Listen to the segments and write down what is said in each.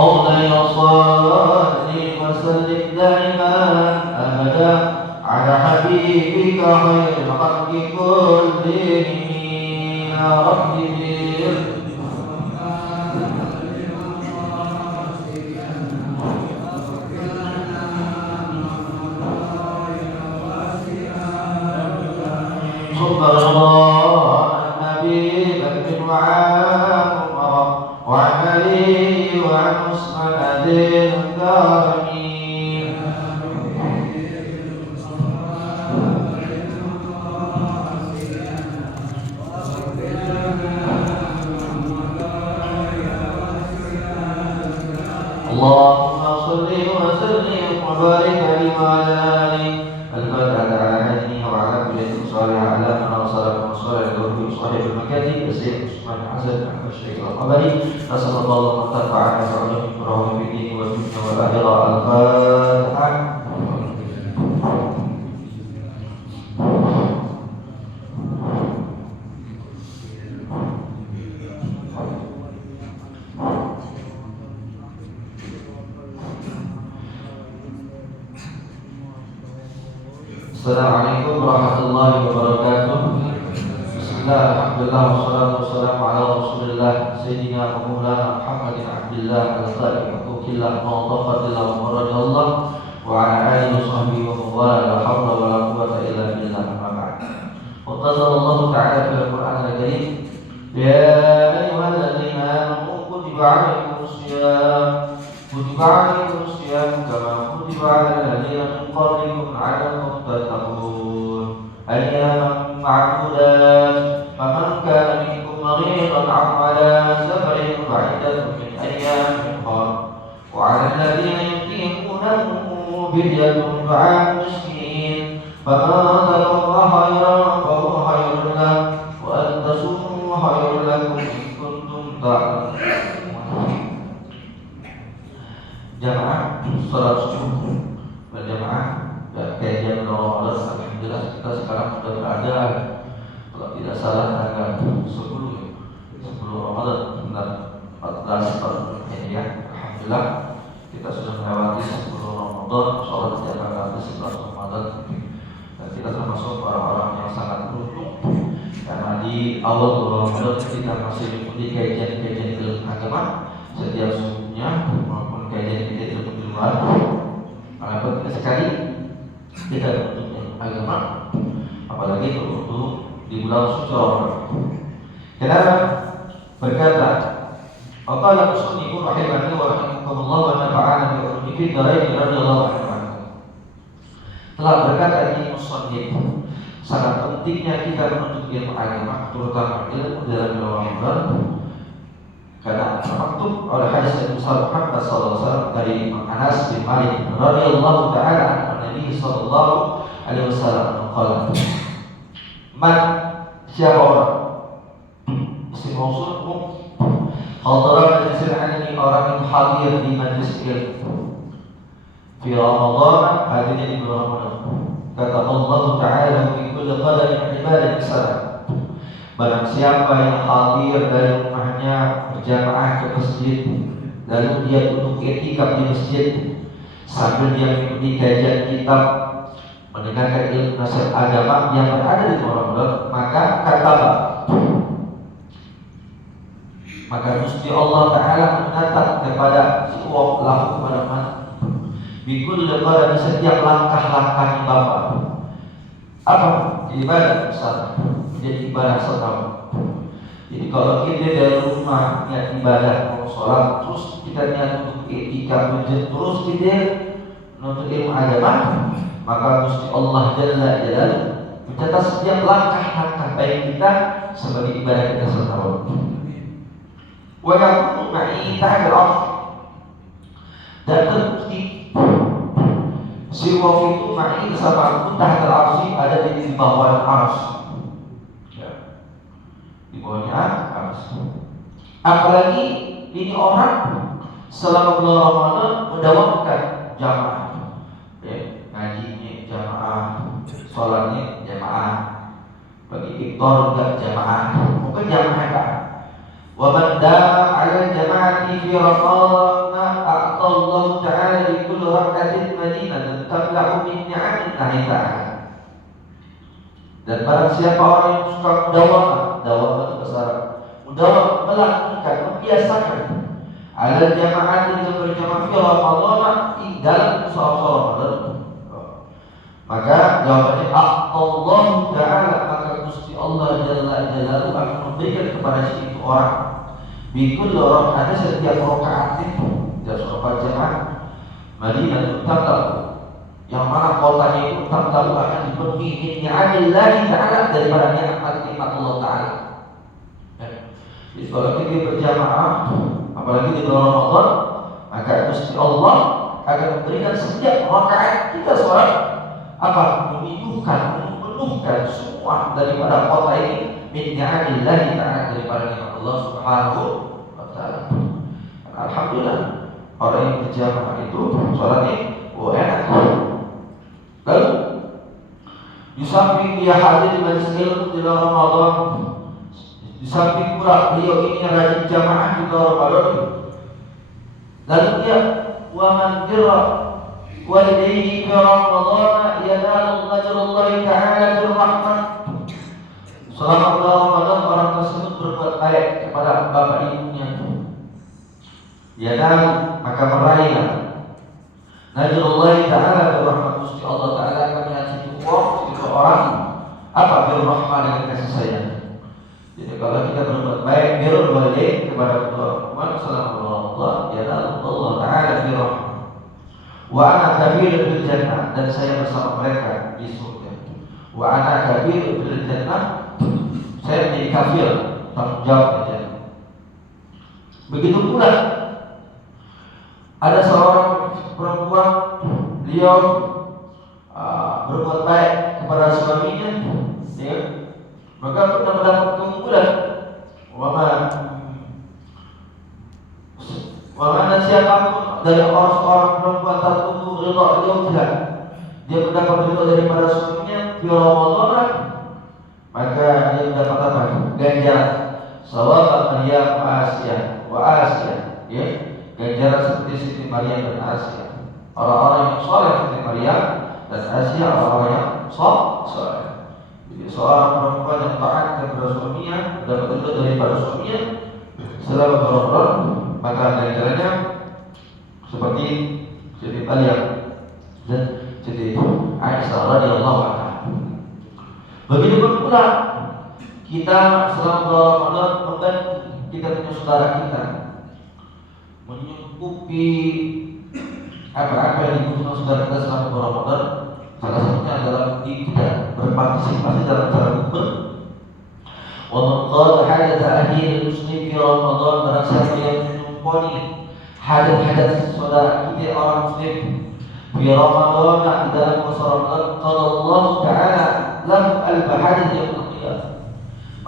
مولاي صل وسلم دائما أبدا على حبيبك خير الخلق كلهم يا رب سبحان الله النبي بكر وعمر وعن علي وعن عثمان ذي الكرمين اللهم صل وسلم وبارك عليه وعلى آله البركة على هديه وعلى كل صالح على من أرسله وصالح له صاحب المكاتب السيد عثمان حسن أحمد الشيخ القمري نسأل الله أن تنفعنا بعلومه في الدين والدنيا والآخرة الفاتحة. Assalamualaikum warahmatullahi wabarakatuh. Bismillah, alhamdulillah, wassalatu wassalamu ala rasulillah Sayyidina Maulana Muhammadin Abdillah al-Sadiq Wakillah Mu'tafadillah wa Muradillah wa ala alihi wa sahbihi wa mawala la hawla wa la quwwata illa billah ma'ad. Wa qala Allah ta'ala fil Qur'an al-Karim ya ayyuhalladzina amanu kutiba alaikumus syiyam kama kutiba alal ladzina min qablikum la'allakum tattaqun ayyaman ma'dudat faman kana minkum maridan aw ala safarin fa'iddatun min ayyamin ukhra wa 'alal ladzina yutiqunahu fidyatun ta'amu miskin faman tatawwa khairan fa huwa khairun lahu wa an tasummu khairun lakum in kuntum ta'lamun. Jamaah salat subuh berjamaah dan kajian Ramadan, alhamdulillah kita sekarang sudah berada, kalau tidak salah tanggal 10 Ramadan dan 14 Hijriah. Alhamdulillah kita sudah melewati 10 Ramadan, sholat jamaah di 11 Ramadan, dan kita termasuk orang-orang yang sangat beruntung karena di awal Ramadan kita masih mengikuti kajian-kajian ilmu agama setiap subuhnya maupun kajian-kajian ilmu di luar. Walaupun kita sekali tidak untuk agama, apalagi untuk di bulan suci Ramadan. Kenapa? Berkata Qala muslimun rahimani wa rahimakumullah wa nafa'ana bi ulumi fid dharain radhiyallahu anhu. Telah berkata ini musannif, sangat pentingnya kita menuntut ilmu agama, terutama ilmu dalam Ramadan. Karena termaktub oleh hadis Nabi Muhammad SAW dari Anas bin Malik radhiyallahu taala anhu Nabi sallallahu alaihi wasallam qala man siapa orang isim mausul hadara majlis ilmi orang yang hadir di majlis ilmu fi Ramadan, hadirnya di bulan Ramadan. Kata Allah taala fi kulli qadarin ibadah salat. Barang siapa yang hadir dari rumahnya berjamaah ke masjid, lalu dia duduk i'tikaf di masjid sambil dia mengikuti kajian kitab, mendengarkan ilmu nasihat agama yang berada di Ramadan, maka kata maka Gusti Allah Ta'ala mencatat kepada si uang lahu kepada man bikul lepada di setiap langkah-langkahnya Bapak apa? Ibadah besar, menjadi ibadah setahun. Jadi kalau kita dari rumah niat ibadah mau sholat, terus kita niat untuk i'tikaf terus kita menuntut ilmu agama, maka Gusti Allah Jalla Jalaluhu mencatat setiap langkah-langkah baik kita sebagai ibadah kita setahun. Wa yakunu ma'i ta'al arsh, dan terbukti si waf itu ma'i bersama aku tahta al-arsy, ada di bawah arsy, ya, di bawahnya arsy. Apalagi ini orang selama bulan Ramadan mendawamkan jamaah, ya, ngajinya jamaah, sholatnya jamaah, bagi iftar enggak jamaah, mungkin jamaah kan. Wa man dama 'ala jama'ati fi Ramadan a'tallahu ta'ala li kulli rak'atin madinatan tablahu min ni'amillahi ta'ala. Dan barang siapa orang yang suka mudawamah itu besar, mudawamah melakukan, membiasakan ala jama'at dengan berjamaah fi Ramadan dalam sholat Ramadan, maka jawabannya Allah Ta'ala, maka Gusti Allah Jalla Jalaluhu akan memberikan kepada si itu orang bikul orang ada setiap rakaat itu dan sholat jamaah Madinah tamtal, yang mana kotanya itu tamtal akan dipenuhi min ni'amillahi ta'ala, daripada nikmat Allah Ta'ala. Jadi kalau kita berjamaah apalagi di bulan Ramadan, maka Gusti Allah akan memberikan setiap rakaat kita sholat memenuhkan semua daripada kota ini min ni'amillahi ta'ala, daripada nikmat Allah Subhanahu wa ta'ala. Alhamdulillah orang yang berjamaah itu sholatnya enak. Lalu di samping dia hadir di majelis ilmu di bulan Ramadan, di samping pula beliau ini rajin jamaah di bulan Ramadan, lalu dia wa man birra walidayhi fi Ramadan yanalu ajrullahi ta'ala bil rahmah. Selama bulan Ramadan orang tersebut berbuat baik kepada bapak ibunya, yanalu maka meraihlah ajrullahi ta'ala bil rahmah. Gusti Allah Ta'ala akan mengasihi orang bil rahmah, dengan kasih sayang. Jadi kalau kita berbuat baik birrul walidain kepada kedua orang selama Allah, yanalu Allah Ta'ala bil rahmah. Wa ana kabirun fil jannah, dan saya bersama mereka di surga. Wa ana kabirun fil jannah, saya menjadi kafir, tanggung jawab di jannah. Begitu pula ada seorang perempuan, beliau berbuat baik kepada suaminya, ya, maka pernah mendapat keunggulan. Mana siapapun dari orang perempuan tertentu ridha beliau, dia mendapat ridha daripada suaminya di Ramadan, maka dia mendapat apa? Ganjaran sawab Maryam wa Asia, ya, ganjaran seperti Siti Maryam dan Asia. Orang-orang yang soleh seperti Maryam dan Asia, orang-orang yang soleh. Jadi seorang perempuan yang taat kepada suaminya mendapat ridha daripada suaminya selama Ramadan, maka ganjarannya seperti Siti Maryam dan Siti Aisyah radhiyallahu anha. Begitu pula kita selama Ramadan membantu kita punya saudara kita, menyukupi apa yang dibutuhkan saudara kita selama Ramadan. Salah satunya adalah kita berpartisipasi dalam cara bukber. Wa man qala hadatha ahli muslim fi Ramadan, barang siapa yang menyumponi hadat saudara kita orang muslim fi Ramadan, di dalam puasa Ramadan, qala Allah Ta'ala lahu al-bahadith yaum al-qiyamah,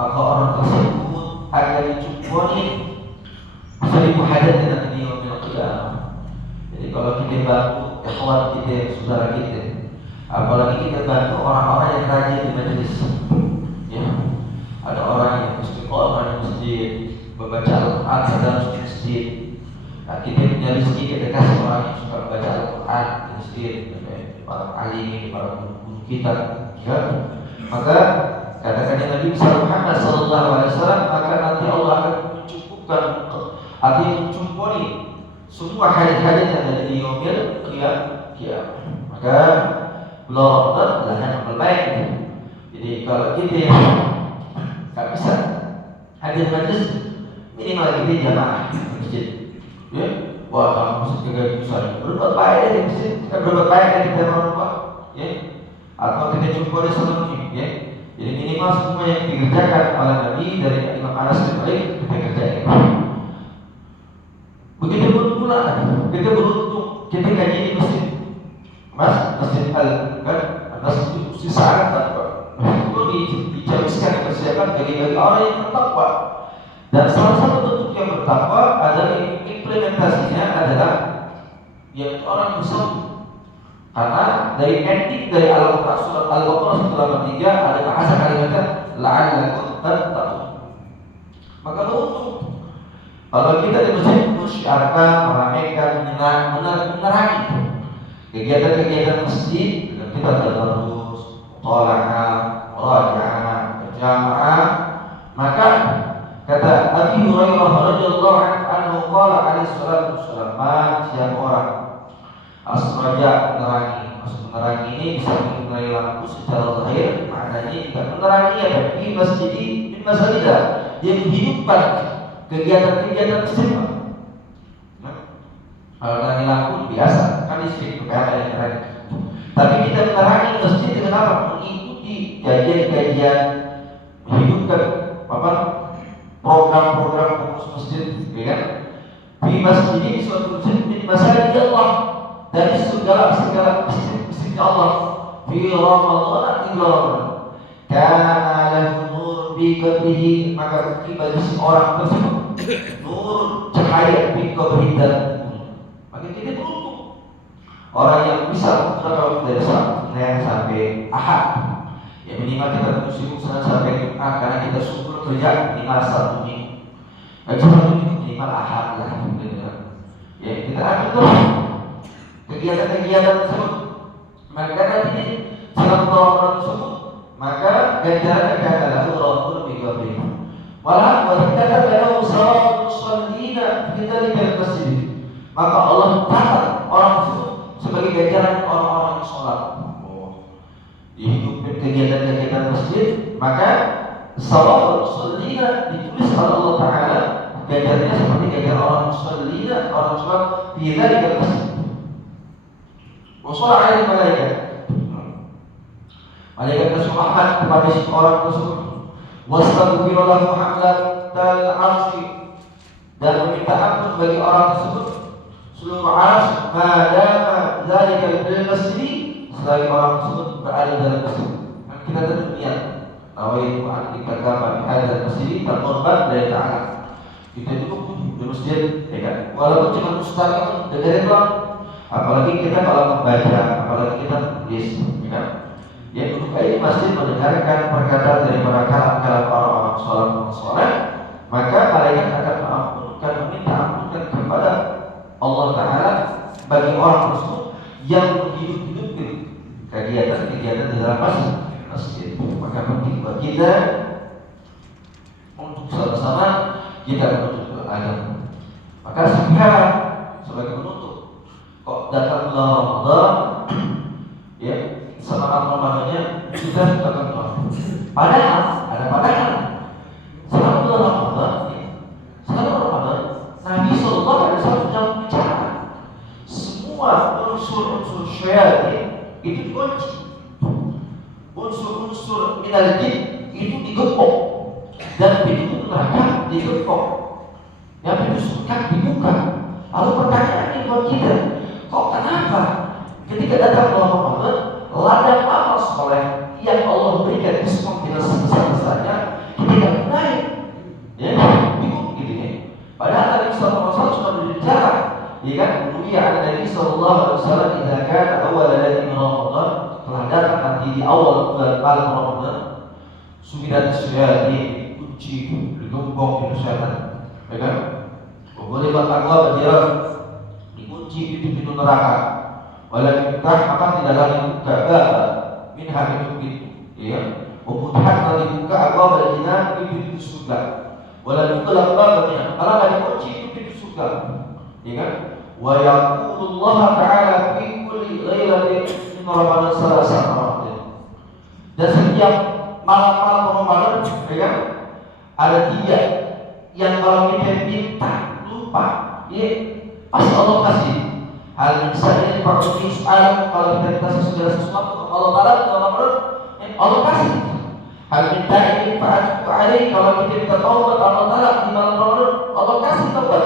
maka orang tersebut akan dicumponi 1000 hadat nanti di yaum al-qiyamah. Jadi kalau kita bantu ikhwan kita, saudara kita, apalagi kita bantu orang-orang yang rajin di majelis, ya, ada orang yang istiqomah di masjid, membaca Al-Quran dalam masjid. Nah, kita punya rezeki, kita kasih orang yang suka membaca Al-Quran di masjid, para alim, para guru kita, ya. Maka katakan Nabi Muhammad SAW, maka nanti Allah akan mencukupkan, artinya mencumponi semua hajat-hajat yang ada di yaumil qiyamah. Maka bulan Ramadan adalah yang terbaik. Jadi kalau kita tak bisa hadir majlis, minimal kita jamaah masjid, ya. Wah, kamu masjid juga bisa berbuat baik dari masjid, kita berbuat baik dari kita orang, ya. Atau kita jumpa di sebelumnya, ya. Jadi minimal semua yang dikerjakan oleh Nabi dari Imam Anas bin Malik kita kerjakan. Begitu pula kita beruntung kita kaji di masjid, masjid masjid sisaan itu dijelaskan persiapan bagi orang yang bertakwa. Dan salah satu bentuk yang bertakwa adalah implementasinya adalah yang orang bersama. Karena dari ending dari Al-Quran surat Al-Baqarah 183 ada bahasa kalimatnya la'allakum tattaqun. Maka beruntung kalau kita di masjid menyiarkan, meramaikan, menerangi kegiatan-kegiatan masjid dengan kita tadarus, muthala'ah, murajaah, berjamaah. Maka kata Abi Hurairah radhiyallahu anhu qala alaihi salatu wassalam, siapa orang asraja menerangi ini bisa menerangi lampu secara zahir, maknanya tidak menerangi ya di masjid di masajidah, dia menghidupkan kegiatan-kegiatan masjid. Kalau menerangi lampu biasa kan listrik PLN yang keren. Tapi kita menerangi masjid dengan apa? Mengikuti kajian-kajian, menghidupkan program-program pengurus masjid, ya kan? Di masjid ini suatu masjid min masajid Allah, dari segala masjid Allah. Fi Ramadan ila Ramadan kana lahu nur bi qabrihi, maka bagi seorang tersebut nur cahaya bi qabrihi, dan maka kita beruntung orang yang bisa kalau dari Senin sampai Ahad, ya minimal kita sibuk sampai Jumat karena kita syukur kerja minimal satu minggu, minimal Ahad lah, ya kita ambil terus kegiatan-kegiatan tersebut. Maka nanti selama Ramadan tersebut, maka ganjarannya kata lahu rabbul biqabri walah wa kata lahu sawabul musallina fi dzalikal masjid, maka Allah catat orang tersebut sebagai ganjaran orang-orang yang sholat. Dihidupkan kegiatan-kegiatan masjid, maka sawabul musallina ditulis oleh Allah Ta'ala ganjarannya seperti ganjaran orang musallina, orang sholat fi dzalikal masjid. Wasala alaihi malaikat, malaikat bersyukur kepada si orang tersebut. Wastaghfiru lahu hamdatal arsy, dan meminta ampun bagi orang tersebut seluruh arsy madama zalikal bil masjid, selagi orang tersebut berada dalam masjid. Kita tentu niat nawaitu an ikataba bi hadzal masjid taqarruban dari Ta'ala. Kita duduk di masjid, ya kan? Walaupun cuma mustaqim dengerin doang. Apalagi kita kalau membaca, apalagi kita menulis, ya kan? Ya duduk aja masjid mendengarkan perkataan dari para kalam-kalam para orang sholat, maka malaikat akan mengampunkan, meminta ampunkan kepada Allah Ta'ala bagi orang tersebut yang menghidup-hidupkan kegiatan-kegiatan di dalam masjid. Maka penting buat kita untuk sama-sama kita menuntut agama. Maka sekarang sebagai penutup, kok datang bulan Ramadan, ya semangat Ramadannya kita akan doa. Padahal ada padahal selama bulan Ramadan, selama Ramadan Nabi Sallallahu Alaihi Wasallam sedang bicara semua unsur-unsur syaitan itu dikunci, unsur-unsur minal jin itu digepok, dan pintu neraka digepok, yang pintu surga dibuka. Lalu pertanyaannya buat kita, kok kenapa ketika datang bulan Ramadan ladang amal soleh yang Allah berikan diskon kita sebesar-besarnya kita tidak naik, ya bingung gitu ya. Padahal Nabi Sallallahu Alaihi Wasallam sudah berbicara, ya kan? Mulia Nabi Sallallahu Alaihi Wasallam jika kan awal dari Ramadan, telah datang nanti di awal bulan malam Ramadan, sudah syaitan kunci digembok itu syaitan, ya kan? Boleh bertakwa berjalan dikunci pintu-pintu neraka. Walau buka maka tidak lagi buka min hari itu, ya. Memudahkan lagi buka abwab al-jinan pintu surga. Walau buka abwabnya malah lagi kunci pintu surga, ya kan? Wa yaqulullah ta'ala fi kulli lailatin min Ramadan salasa. Dan setiap malam-malam Ramadan, ya kan? Ada 3 yang kalau kita minta lupa, ya pasti Allah kasih. Hal misalnya fakir soal kalau kita kasih segala sesuatu Allah Taala dalam Allah kasih. Hal minta ini faat hari kalau kita minta taubat Allah Taala di malam Ramadan Allah kasih taubat.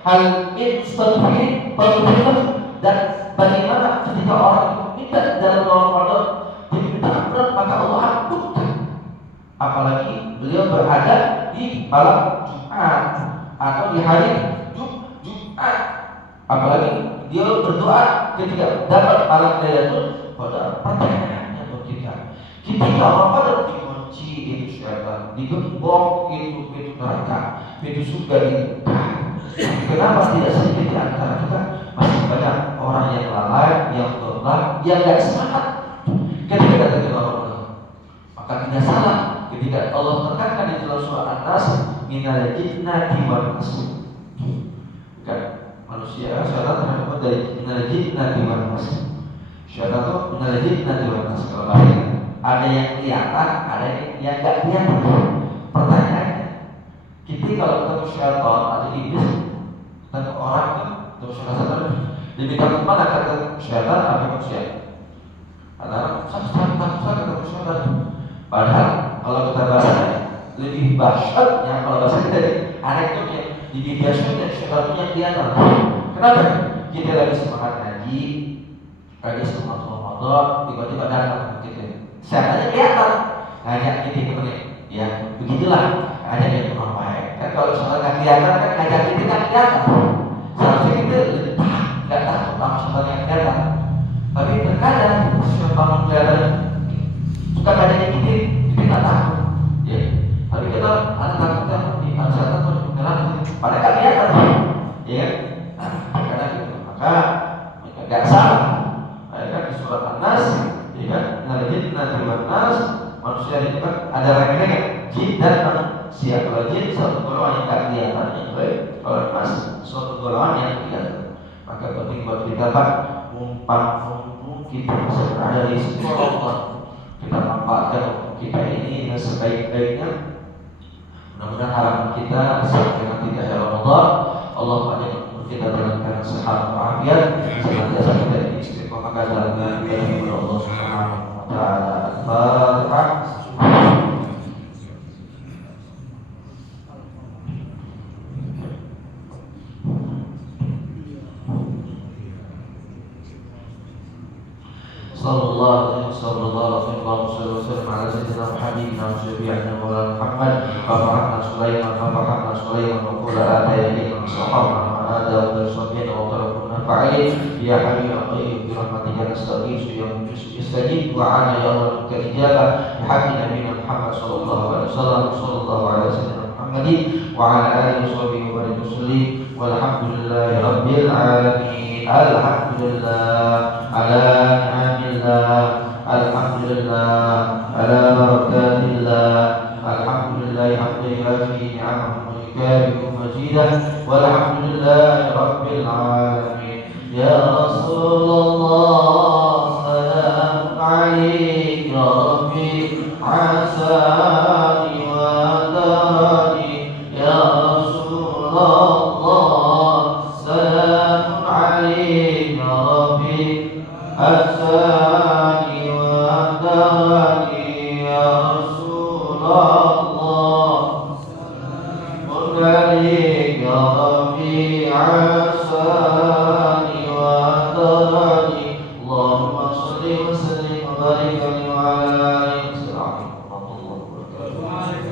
Hal istighfar taubat, dan bagaimana ketika orang minta dalam Ramadan diminta ampun maka Allah ampunkan. Apalagi beliau berada di malam Jumat atau di hari Jumat, apalagi dia berdoa ketika dapat malam Lailatul Qadar. Pertanyaannya buat kita, ketika Ramadan dikunci itu digembok pintu neraka, pintu surga dibuka. Kenapa tidak sedikit di antara kita masih banyak orang yang lalai, yang goblok, yang gak semangat ketika datang ke Allah? Maka tidak salah ketika Allah tekankan di dalam surah An-Nas, minal jinnati wan nas. Kan manusia syaitan terdapat dari minal jinnati wan nas. Syaitan itu minal jinnati wan nas. Kalau bahasa ada yang kelihatan, ada yang gak kelihatan. Pertanyaannya, kita kalau ketemu syaitan atau iblis, ketemu orang itu, ketemu syaitan, lebih takut mana ketemu syaitan atau manusia? Karena saya ketemu syaitan. Padahal kalau kita bahasa lebih dahsyatnya, kalau bahasa kita anekdotnya lebih dahsyatnya syaitan punya kelihatan. Kenapa? Kita lagi semangat ngaji, lagi semangat Ramadan, tiba-tiba datang kita. Syaitannya kelihatan, ngajak kita temennya. Ya begitulah, ngajak dia ke rumah baik. Kan kalau soal nggak kelihatan kan ngajak kita kan kelihatan. Seharusnya kita nggak takut sama syaitan yang kelihatan. Tapi terkadang syaitan kelihatan suka ngajak kita nggak takut. Ya, tapi kita ada takutnya di syaitan tuh kelihatan. Padahal nggak kelihatan, ya kan? Karena gitu, maka nggak salah. Kan di surat An-Nas, ya kan? Nanti An-Nas manusia itu kan ada ranking jin dan manusia. Kalau jin satu golongan yang tak kelihatan, yang baik. Kalau mas suatu golongan yang kelihatan. Maka penting buat kita Pak, mumpung kita masih berada di sekolah Allah, kita manfaatkan kita ini dengan sebaik-baiknya. Mudah-mudahan harapan kita sampai nanti di akhir Ramadan, Allah panjangkan umur kita dalam keadaan sehat walafiat, senantiasa kita istiqomah dalam ibadah kepada Allah Subhanahu wa taala. Al-Fatihah. Sallallahu alaihi wasallam ala sayyidina Muhammadin wa syafi'ina wa Muhammad wa Muhammad Sulaiman wa qula atayni min sahabana wa ada wa sayyidina wa tarafuna fa'il ya habib al-qayyim bi rahmatika nastaghith ya mustajib wa ana ya Allah kalijaba bi haqqi nabiyina Muhammad sallallahu alaihi wasallam sallallahu alaihi sayyidina Muhammadin wa ala alihi wa sahbihi wa sallam walhamdulillahi rabbil alamin. Alhamdulillah ala alhamdulillah ala barakatillah alhamdulillah hamdan yafi ni'amahu wa yukafi'u majidah walhamdulillahi rabbil alamin. Ya Rasulullah salam alaik ya Rabbi asani wa dani. Ya Rasulullah salam alaik ya Rabbi asani wa dani. Ya Rasulullah